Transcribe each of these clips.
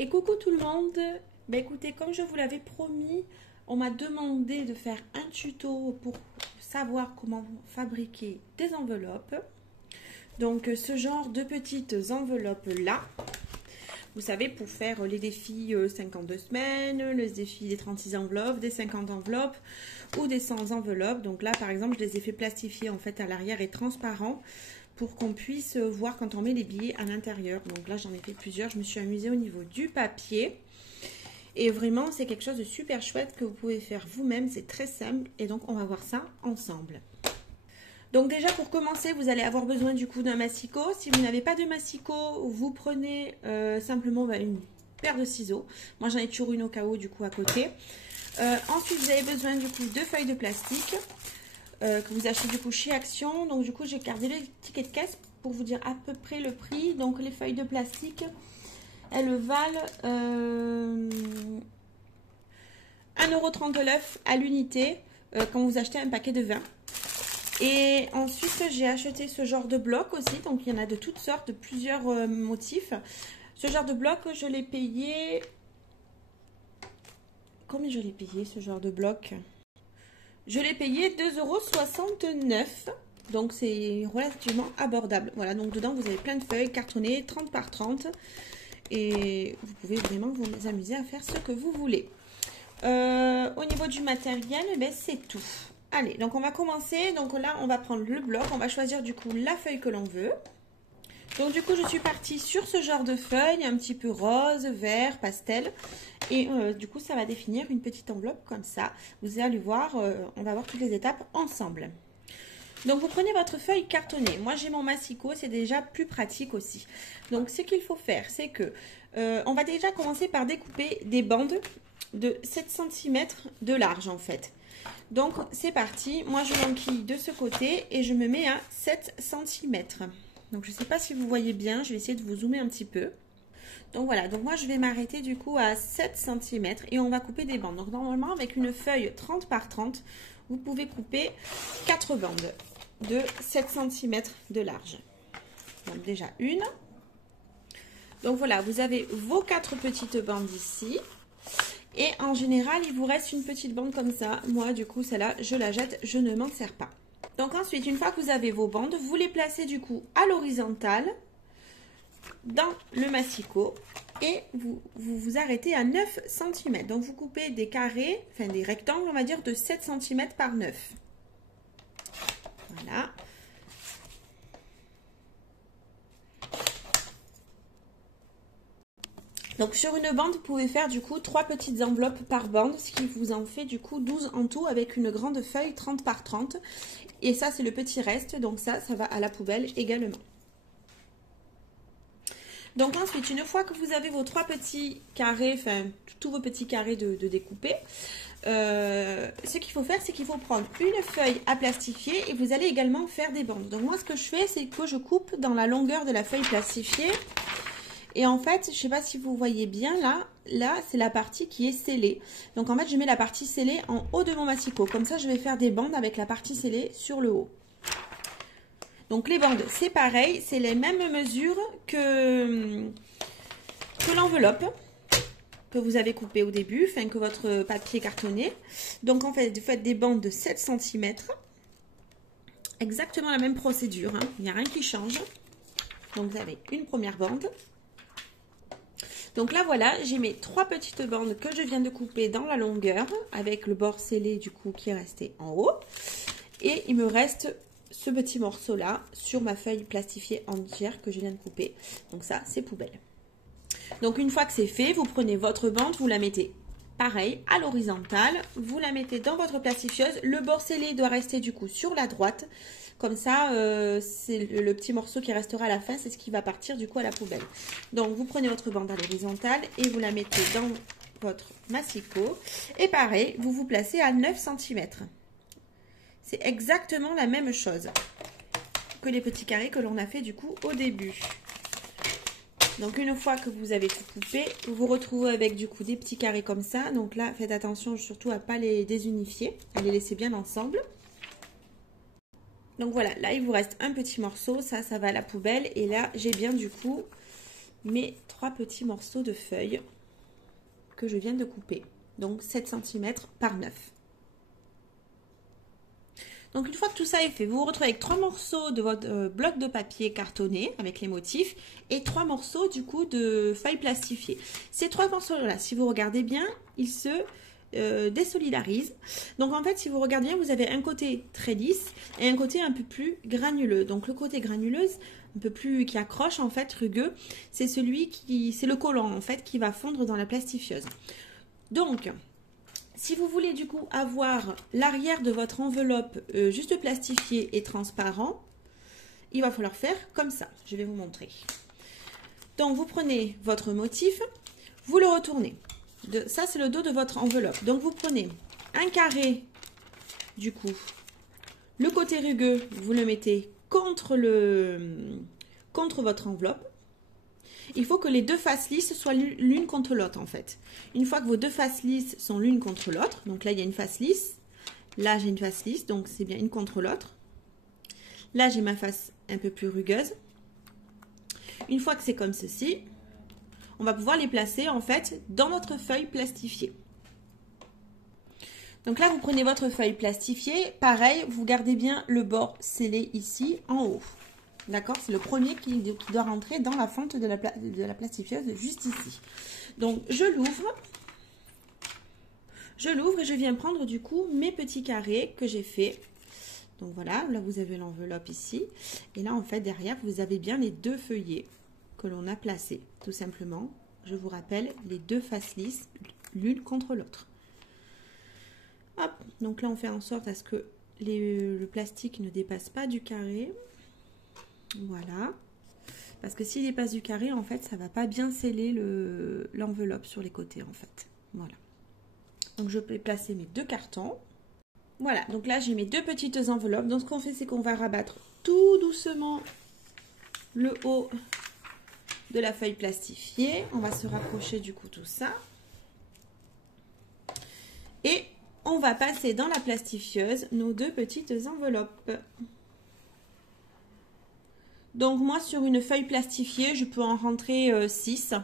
Et coucou tout le monde. Écoutez, comme je vous l'avais promis, on m'a demandé de faire un tuto pour savoir comment fabriquer des enveloppes. Donc ce genre de petites enveloppes là, vous savez, pour faire les défis 52 semaines, les défis des 36 enveloppes, des 50 enveloppes ou des 100 enveloppes. Donc là par exemple je les ai fait plastifier en fait à l'arrière et transparent pour qu'on puisse voir quand on met les billets à l'intérieur. Donc là j'en ai fait plusieurs, je me suis amusée au niveau du papier. Et vraiment c'est quelque chose de super chouette que vous pouvez faire vous-même, c'est très simple. Et donc on va voir ça ensemble. Donc déjà pour commencer vous allez avoir besoin du coup d'un massicot. Si vous n'avez pas de massicot, vous prenez simplement une paire de ciseaux. Moi j'en ai toujours une au cas où du coup à côté. Ensuite vous avez besoin du coup de feuilles de plastique. Que vous achetez du coup chez Action. Donc du coup j'ai gardé les tickets de caisse pour vous dire à peu près le prix. Donc les feuilles de plastique, elles valent 1,39 € à l'unité quand vous achetez un paquet de 20. Et ensuite j'ai acheté ce genre de bloc aussi. Donc il y en a de toutes sortes, de plusieurs motifs. Ce genre de bloc je l'ai payé... Combien je l'ai payé ce genre de bloc? Je l'ai payé 2,69 €, donc c'est relativement abordable. Voilà, donc dedans vous avez plein de feuilles cartonnées, 30 par 30. Et vous pouvez vraiment vous amuser à faire ce que vous voulez. Au niveau du matériel, c'est tout. Allez, donc on va commencer. Donc là, on va prendre le bloc. On va choisir du coup la feuille que l'on veut. Donc du coup, je suis partie sur ce genre de feuille, un petit peu rose, vert, pastel. Et du coup, ça va définir une petite enveloppe comme ça. Vous allez voir, on va voir toutes les étapes ensemble. Donc, vous prenez votre feuille cartonnée. Moi, j'ai mon massicot, c'est déjà plus pratique aussi. Donc, ce qu'il faut faire, c'est que on va déjà commencer par découper des bandes de 7 cm de large en fait. Donc, c'est parti. Moi, je l'enquille de ce côté et je me mets à 7 cm. Donc, je ne sais pas si vous voyez bien. Je vais essayer de vous zoomer un petit peu. Donc voilà, donc moi je vais m'arrêter du coup à 7 cm et on va couper des bandes. Donc normalement avec une feuille 30 par 30, vous pouvez couper 4 bandes de 7 cm de large. Donc déjà une. Donc voilà, vous avez vos 4 petites bandes ici. Et en général, il vous reste une petite bande comme ça. Moi du coup celle-là, je la jette, je ne m'en sers pas. Donc ensuite, une fois que vous avez vos bandes, vous les placez du coup à l'horizontale dans le massicot et vous arrêtez à 9 cm. Donc vous coupez des carrés, enfin des rectangles on va dire de 7 cm par 9. Voilà. Donc sur une bande vous pouvez faire du coup 3 petites enveloppes par bande, ce qui vous en fait du coup 12 en tout avec une grande feuille 30 par 30. Et ça c'est le petit reste, donc ça va à la poubelle également. Donc ensuite, une fois que vous avez vos 3 petits carrés, enfin tous vos petits carrés de découper, ce qu'il faut faire, c'est qu'il faut prendre une feuille à plastifier et vous allez également faire des bandes. Donc moi, ce que je fais, c'est que je coupe dans la longueur de la feuille plastifiée. Et en fait, je ne sais pas si vous voyez bien là c'est la partie qui est scellée. Donc en fait, je mets la partie scellée en haut de mon massicot. Comme ça, je vais faire des bandes avec la partie scellée sur le haut. Donc les bandes, c'est pareil, c'est les mêmes mesures que l'enveloppe que vous avez coupée au début, enfin que votre papier cartonné. Donc en fait, vous faites des bandes de 7 cm. Exactement la même procédure, hein. Il n'y a rien qui change. Donc vous avez une première bande. Donc là voilà, j'ai mes 3 petites bandes que je viens de couper dans la longueur avec le bord scellé du coup qui est resté en haut. Et il me reste ce petit morceau là sur ma feuille plastifiée entière que je viens de couper. Donc ça c'est poubelle. Donc une fois que c'est fait, vous prenez votre bande, vous la mettez pareil à l'horizontale, vous la mettez dans votre plastifieuse. Le bord scellé doit rester du coup sur la droite. Comme ça, c'est le petit morceau qui restera à la fin, c'est ce qui va partir du coup à la poubelle. Donc vous prenez votre bande à l'horizontale et vous la mettez dans votre massicot. Et pareil, vous vous placez à 9 cm. C'est exactement la même chose que les petits carrés que l'on a fait du coup au début. Donc une fois que vous avez tout coupé, vous vous retrouvez avec du coup des petits carrés comme ça. Donc là, faites attention surtout à ne pas les désunifier, à les laisser bien ensemble. Donc voilà, là il vous reste un petit morceau, ça va à la poubelle. Et là, j'ai bien du coup mes 3 petits morceaux de feuilles que je viens de couper. Donc 7 cm par 9. Donc une fois que tout ça est fait, vous vous retrouvez avec 3 morceaux de votre bloc de papier cartonné avec les motifs et 3 morceaux du coup de feuilles plastifiées. Ces 3 morceaux-là, si vous regardez bien, ils se désolidarisent. Donc en fait, si vous regardez bien, vous avez un côté très lisse et un côté un peu plus granuleux. Donc le côté granuleuse, un peu plus qui accroche en fait, rugueux, c'est c'est le collant en fait qui va fondre dans la plastifieuse. Donc si vous voulez du coup avoir l'arrière de votre enveloppe juste plastifié et transparent, il va falloir faire comme ça. Je vais vous montrer. Donc vous prenez votre motif, vous le retournez. Ça c'est le dos de votre enveloppe. Donc vous prenez un carré du coup. Le côté rugueux, vous le mettez contre votre enveloppe. Il faut que les deux faces lisses soient l'une contre l'autre en fait. Une fois que vos deux faces lisses sont l'une contre l'autre, donc là il y a une face lisse, là j'ai une face lisse, donc c'est bien une contre l'autre. Là j'ai ma face un peu plus rugueuse. Une fois que c'est comme ceci, on va pouvoir les placer en fait dans notre feuille plastifiée. Donc là vous prenez votre feuille plastifiée, pareil, vous gardez bien le bord scellé ici en haut. D'accord, c'est le premier qui doit rentrer dans la fente de la plastifieuse, juste ici. Donc, je l'ouvre et je viens prendre du coup mes petits carrés que j'ai fait. Donc voilà, là vous avez l'enveloppe ici. Et là, en fait, derrière, vous avez bien les deux feuillets que l'on a placés, tout simplement. Je vous rappelle, les deux faces lisses, l'une contre l'autre. Hop, donc là, on fait en sorte à ce que le plastique ne dépasse pas du carré. Voilà, parce que s'il dépasse du carré, en fait, ça va pas bien sceller l'enveloppe sur les côtés, en fait. Voilà. Donc, je peux placer mes deux cartons. Voilà, donc là, j'ai mes deux petites enveloppes. Donc, ce qu'on fait, c'est qu'on va rabattre tout doucement le haut de la feuille plastifiée. On va se rapprocher du coup tout ça. Et on va passer dans la plastifieuse nos deux petites enveloppes. Donc moi sur une feuille plastifiée, je peux en rentrer 6.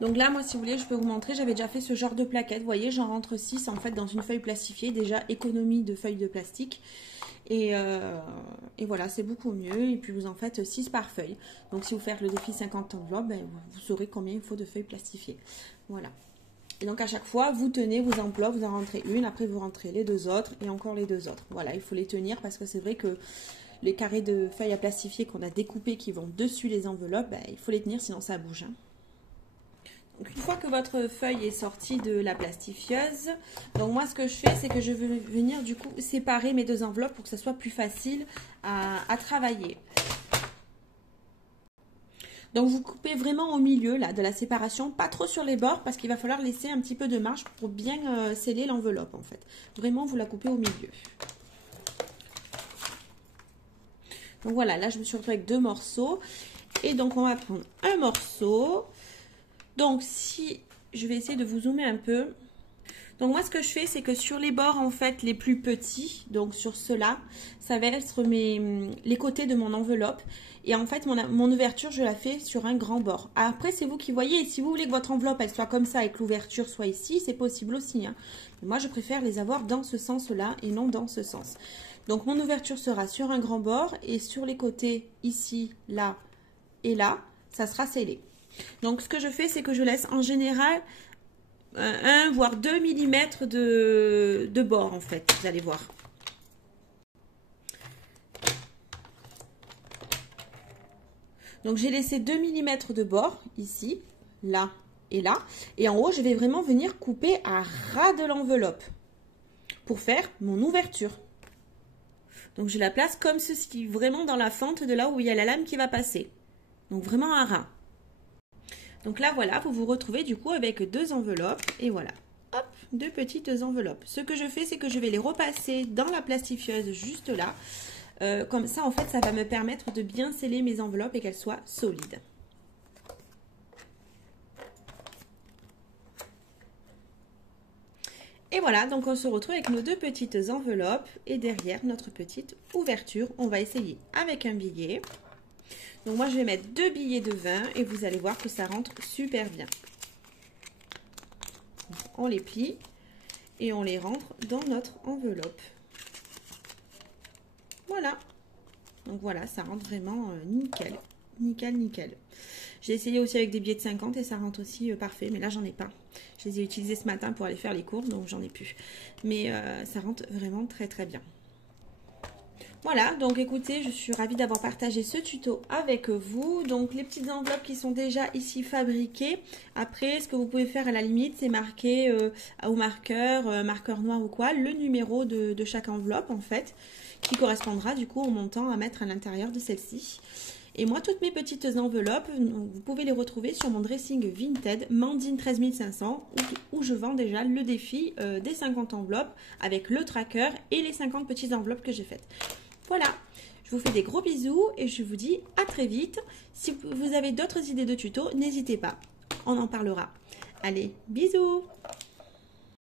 Donc là, moi si vous voulez, je peux vous montrer, j'avais déjà fait ce genre de plaquette. Vous voyez, j'en rentre 6 en fait dans une feuille plastifiée. Déjà économie de feuilles de plastique. Et voilà, c'est beaucoup mieux. Et puis vous en faites 6 par feuille. Donc si vous faites le défi 50 enveloppes, ben, vous saurez combien il faut de feuilles plastifiées. Voilà. Et donc à chaque fois, vous tenez vos enveloppes, vous en rentrez une, après vous rentrez les deux autres et encore les deux autres. Voilà, il faut les tenir parce que c'est vrai que les carrés de feuilles à plastifier qu'on a découpés qui vont dessus les enveloppes, ben, il faut les tenir sinon ça bouge. Hein. Donc une fois que votre feuille est sortie de la plastifieuse, donc moi ce que je fais c'est que je vais venir du coup séparer mes deux enveloppes pour que ça soit plus facile à travailler. Donc vous coupez vraiment au milieu là de la séparation, pas trop sur les bords parce qu'il va falloir laisser un petit peu de marge pour bien sceller l'enveloppe en fait. Vraiment vous la coupez au milieu. Donc voilà, là je me suis retrouvée avec deux morceaux. Et donc on va prendre un morceau. Donc si je vais essayer de vous zoomer un peu. Donc moi ce que je fais c'est que sur les bords en fait les plus petits, donc sur ceux-là, ça va être les côtés de mon enveloppe. Et en fait mon ouverture je la fais sur un grand bord. Après c'est vous qui voyez, et si vous voulez que votre enveloppe elle soit comme ça et que l'ouverture soit ici, c'est possible aussi. Hein. Mais moi je préfère les avoir dans ce sens-là et non dans ce sens. Donc mon ouverture sera sur un grand bord et sur les côtés ici, là et là, ça sera scellé. Donc ce que je fais c'est que je laisse en général 1 voire 2 mm de bord en fait, vous allez voir. Donc j'ai laissé 2 mm de bord ici, là et là. Et en haut je vais vraiment venir couper à ras de l'enveloppe pour faire mon ouverture. Donc je la place comme ceci, vraiment dans la fente de là où il y a la lame qui va passer. Donc vraiment à ras. Donc là voilà, vous vous retrouvez du coup avec deux enveloppes. Et voilà, hop, deux petites enveloppes. Ce que je fais, c'est que je vais les repasser dans la plastifieuse juste là. Comme ça, en fait, ça va me permettre de bien sceller mes enveloppes et qu'elles soient solides. Et voilà, donc on se retrouve avec nos deux petites enveloppes et derrière notre petite ouverture. On va essayer avec un billet. Donc moi je vais mettre 2 billets de 20 et vous allez voir que ça rentre super bien. On les plie et on les rentre dans notre enveloppe. Voilà. Donc voilà, ça rentre vraiment nickel. Nickel, nickel. J'ai essayé aussi avec des billets de 50 et ça rentre aussi parfait. Mais là, j'en ai pas. Je les ai utilisés ce matin pour aller faire les courses, donc j'en ai plus. Mais ça rentre vraiment très très bien. Voilà, donc écoutez, je suis ravie d'avoir partagé ce tuto avec vous. Donc les petites enveloppes qui sont déjà ici fabriquées. Après, ce que vous pouvez faire à la limite, c'est marquer au marqueur, marqueur noir ou quoi, le numéro de chaque enveloppe en fait, qui correspondra du coup au montant à mettre à l'intérieur de celle-ci. Et moi, toutes mes petites enveloppes, vous pouvez les retrouver sur mon dressing Vinted, Mandine 13500, où je vends déjà le défi des 50 enveloppes avec le tracker et les 50 petites enveloppes que j'ai faites. Voilà, je vous fais des gros bisous et je vous dis à très vite. Si vous avez d'autres idées de tutos, n'hésitez pas, on en parlera. Allez, bisous!